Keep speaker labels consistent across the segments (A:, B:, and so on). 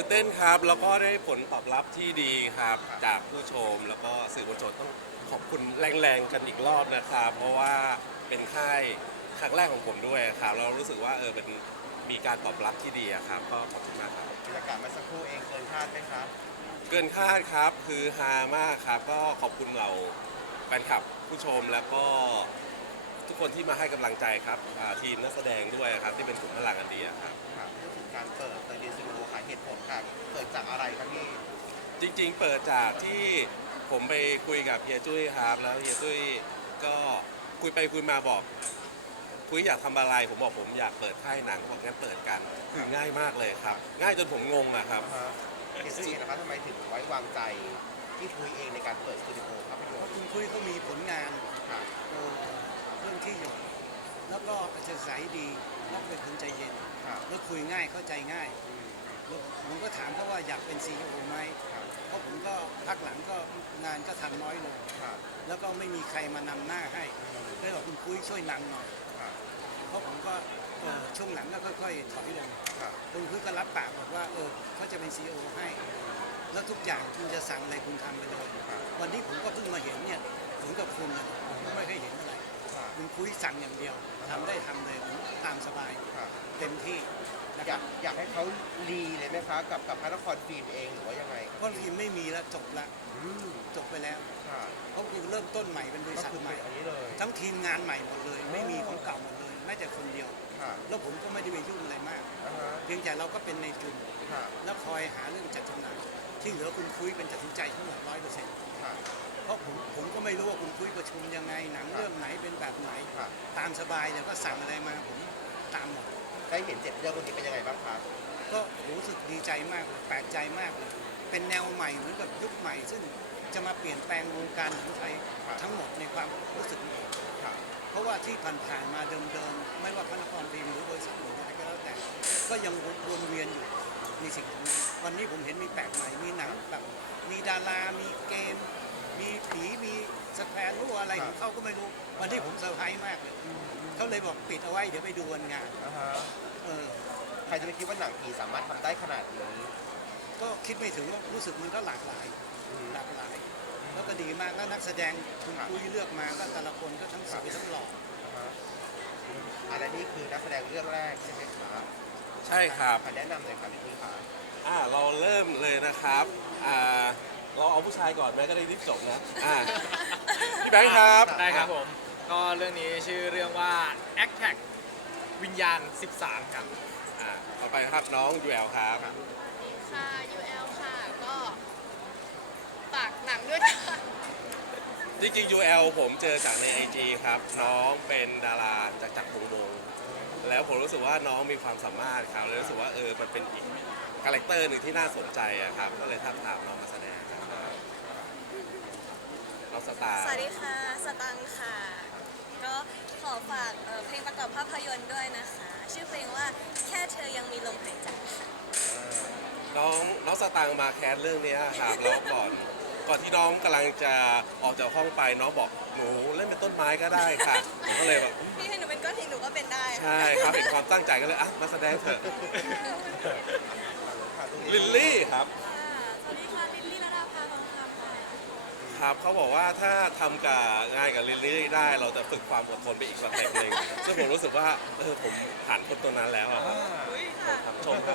A: เต้นครับแล้วก็ได้ผลตอบรับที่ดีครับจากผู้ชมแล้วก็สื่อมวลชนต้องขอบคุณแรงๆกันอีกรอบนะครับเพราะว่าเป็นค่ายครั้งแรกของผมด้วยครับเรารู้สึกว่าเป็นมีการตอบรับที่ดีอะครับก็ขอบคุณมากครับ
B: บรรยากาศเมื่อสักครู่เองเกินคาดไหมครับ
A: เกินคาดครับคือฮามากครับก็ขอบคุณเราแฟนคลับผู้ชมแล้วก็ทุกคนที่มาให้กำลังใจครับทีมนักแสดงด้วยครับที่เป็นกลุ่มพลังอันดีอะครับ
B: ครับพูดถึงการเปิดในสตูดิโอค่ะเหตุผลค่ะเกิดจากอะไรครับพี่
A: จริงๆ เปิดจากที่ผมไปคุยกับเฮียจุ้ยครับแล้วเฮียจุ้ยก็คุยไปคุยมาบอกคุยอยากทำอะไรผมบอกผมอยากเปิดค่ายหนังบอกงั้นเปิดกันคือง่ายมากเลยครับง่ายจนผมงงอะครับ
B: เหตุผลเองนะครับทำไมถึงไว้วางใจที่คุยเองในการเปิดสตูดิโอภาพยนตร์
C: คุณคุยก็มีผลงาน
B: ครับ
C: เอ่อเรื่องที่หยดแล้วก็อาจจะใสดีแล้วเป็นคนใจเย็น
B: ครับ
C: แล้วคุยง่ายเข้าใจง่ายแล้วผมก็ถามเขาว่าอยากเป็นซีอีโอไหม
B: ครับ
C: เพราะผมก็พักหลังก็งานก็ทำน้อยลง
B: ครับ
C: แล้วก็ไม่มีใครมานำหน้าให้เลยบอกคุณคุยช่วยนำหน่อย
B: ครับ
C: เพราะผมก็ช่วงหลังก็ค่อยๆถอยลง
B: ครับ
C: คุณคุยก็รับปากบอกว่าเขาจะเป็นซีอีโอให้แล้วทุกอย่างคุณจะสั่งอะไรคุณทำไปเลยวันนี้ผมก็เพิ่งมาเห็นเนี่ยผมกับคุณนะผมก็ไม่เคยเห็นอะไรคุณคุยสั่งอย่างเดียวทำได้ทำเลยผมตามสบายเต็มที่นะ
B: อ
C: ครั
B: ยากอยากให้เขารีเลยไหมคะกับพระนครฟิล์มเองหรือว่ายังไง
C: เพราะทีมไม่มีแล้วจบละจบไปแล้วเพราะคือเริ่มต้นใหม่เป็นบริษัทใหม่
B: อันนี้เลย
C: ทั้งทีมงานใหม่หมดเลยไม่มีของเก่าหมดเลยแม้แต่คนเดียวแล้วผมก็ไม่ได้ไปยุ่งอะไรมากเพียงแต่เราก็เป็นในจุนแล้วคอยหาเรื่องจัดจำหน่ายที่เหลือคุณคุยเป็นตัดสินใจทั้งหมด100%เพราะผมก็ไม่รู้ว่าคุณคุยประชุมยังไงหนังเรื่องไหนเป็นแบบไหนตามสบายแต่ก็สั่งอะไรมาผมตามหมด
B: ได้เห็น7 เรื่องวันนี้เป็นยังไงบ้างครับ
C: ก็รู้สึกดีใจมากเลยแปลกใจมากเลยเป็นแนวใหม่เหมือนกับยุคใหม่ซึ่งจะมาเปลี่ยนแปลงวงการหนังไทยทั้งหมดในความรู้สึกของผมเพราะว่าที่ผ่านๆมาเดิมๆไม่ว่าพระนครฟิล์มหรือบริษัทหรืออะไรก็แล้วแต่ก็ยังวนเวียนอยู่มีสิ่งของวันนี้ผมเห็นมีแปลกใหม่มีหนังแบบมีดารามีเกมมีผีมีสแควร์รู้อะไรของเขาก็ไม่รู้วันนี้ผมเซอร์ไพรส์มากเลยเขาเลยบอกปิดเอาไว้เดี๋ยวไปดูวันงาน
B: ใครจะไปคิดว่าหนังผีสามารถทำได้ขนาดนี้
C: ก็คิดไม่ถึงว่ารู้สึกมันก็หลากหลายแล้วก็ดีมากแล้วนักแสดงคุณคุยเลือกมาก็แต่ละคนก็ทั้งสวยทั้งหล่อ
B: อะไรนี่คือนักแสดงเรื่องแรกใช่ไหมครับ
A: ใช่ครับ
B: แนะนำเลยครับพี่คุยขา
A: เราเริ่มเลยนะครับเราเอาผู้ชายก่อนไหมก็ได้รีบจบนะพี่แบงค์ครับ
D: ได้ครับผมก็เรื่องนี้ชื่อเรื่องว่า a c t a c วิญญาณ 13 ครับ
A: ต่อไปครับน้องยูแอลครับ
E: ค่ะ UL ค่ะก็ฝากหนังด้วยค่ะ
A: จริงๆ UL ผมเจอจากใน IG ครับน้องเป็นดาราจากวงแล้วผมรู้สึกว่าน้องมีความสามารถครับแล้วรู้สึกว่ามันเป็นอีกคาแรคเตอร์หนึ่งที่น่าสนใจอะครับก็เลยท้าทามน้องมาแสดงครับน้องสตาร์
E: สวัสดีค่ะสตังค์ค่ะก็ขอฝากเพลงประกอบภาพยนตร์ด้วยนะคะชื่อเพลงว่าแค่เธอยังมีลมหายใจค่ะ
A: น้องสตางค์มาแคสเรื่องนี้ครับแล้วก่อนที่น้องกำลังจะออกจากห้องไปน้องบอกหนูเล่นเป็นต้นไม้ก็ได้ค่ะก็เลยแบบ
E: พี่ให้หนูเป็นก้อนหินหนูก็เป็นได้
A: ใช่ครับเป็นความตั้งใจกันเลยมาแสดงเถอะลิลลี่ครับ
E: สวัสดีค่ะลิลลี่ระดาภาทองคำค่ะ
A: ครับเขาบอกว่าถ้าทำกับงานกับลิลลี่ได้เราจะฝึกความอดทนไปอีกสเต็ปหนึ่งซึ่งผมรู้สึกว่าผมผ่านคนตัวนั้นแล้วครับชมครับ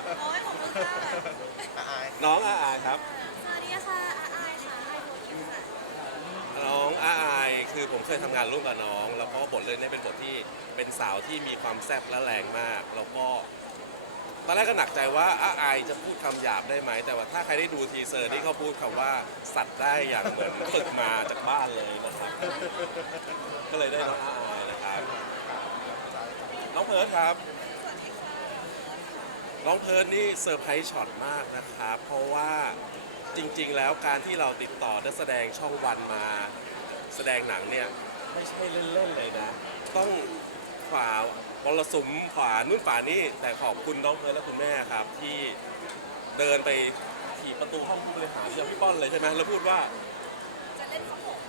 A: น้องอาครับ
E: สวัสดีค่ะอาอายค่ะอาอายโมคิวค่ะ
A: น้องอาอายคือผมเคยทำงานร่วมกับน้องแล้วก็บทเรื่องนี้เป็นบทที่เป็นสาวที่มีความแซ่บและแรงมากแล้วก็ตอนแรกก็หนักใจว่าอาอายจะพูดคำหยาบได้ไหมแต่ว่าถ้าใครได้ดูทีเซอร์นี่เขาพูดคำว่าสัตว์ได้อย่างเหมือนฝึกมาจากบ้านเลยนะครับก็เลยได้น้องอาอายนะครับน้องเพิร์ทครับน้องเพิร์ทนี่เซอร์ไพรส์ช็อตมากนะครับเพราะว่าจริงๆแล้วการที่เราติดต่อนักแสดงช่องวันมาแสดงหนังเนี่ยไม่ใช่เล่นๆเลยนะต้องฝ่ามรสุมฝ่านู่นฝ่านี่แต่ขอบคุณน้องเพิร์ทและคุณแม่ครับที่เดินไปถีบประตูห้องผู้บริหารที่พี่ป้อนเลยใช่ไหมแล้วพูดว่า
E: จะเล่นครับผม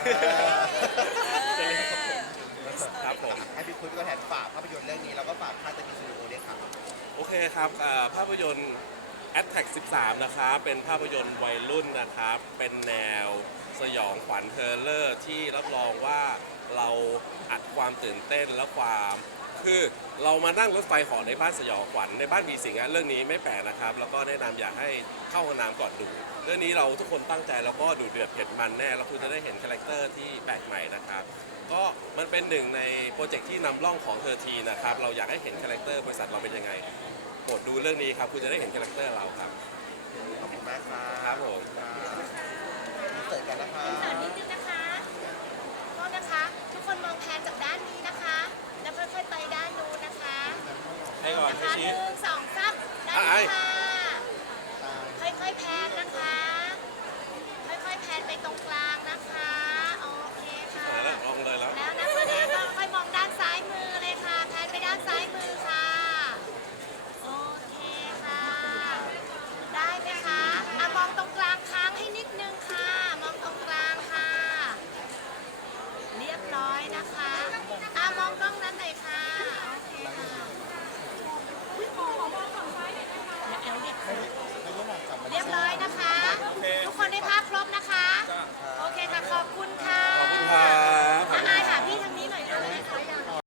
A: ครับผม
B: ให้พี่คุยเป็นตัวแทนฝากภาพยนตร์เรื่องนี้แล้วก็ฝากค่ายตะกี้สตูดิโอด้วยครับ
A: โอเคครับภาพยนตร์ Attack 13 นะครับเป็นภาพยนตร์วัยรุ่นนะครับ เป็นแนวสยองขวัญเฮอร์เรอร์ที่รับรองว่าเราอัดความตื่นเต้นและความคือเรามานั่งรถไฟเหาะในบ้านสยองขวัญในบ้านผีสิงเรื่องนี้ไม่แปลกนะครับ แล้วก็แนะนำอยากให้เข้าห้องน้ำก่อนดู เรื่องนี้เราทุกคนตั้งใจแล้วก็ดูเดือดเผ็ดมันแน่แล้วคุณจะได้เห็นคาแรคเตอร์ที่แปลกใหม่นะครับ ก็มันเป็นหนึ่งในโปรเจกต์ที่นำร่องของเธอทีนะครับ เราอยากให้เห็นคาแรคเตอร์บริษัทเราเป็นยังไงโปรดดูเรื่องนี้ครับ คุณจะได้เห็นคาแรคเตอร์เราครับ
B: ขอบคุณมากครับ
A: ครับผม
B: มีเสิร์ตกันนะคะ
F: สอนนิดนึงนะคะโทษนะคะ ทุกคนมองแพนจากด้านนี้นะคะ แล้วค่อยๆไปด้านนู้นนะคะ
A: ให้ก่อน
F: นะ
A: ให้
F: คะ
A: ชี้
F: 1 2 3ด้าน
A: อ่ะไอ้
F: นี้ค่ะ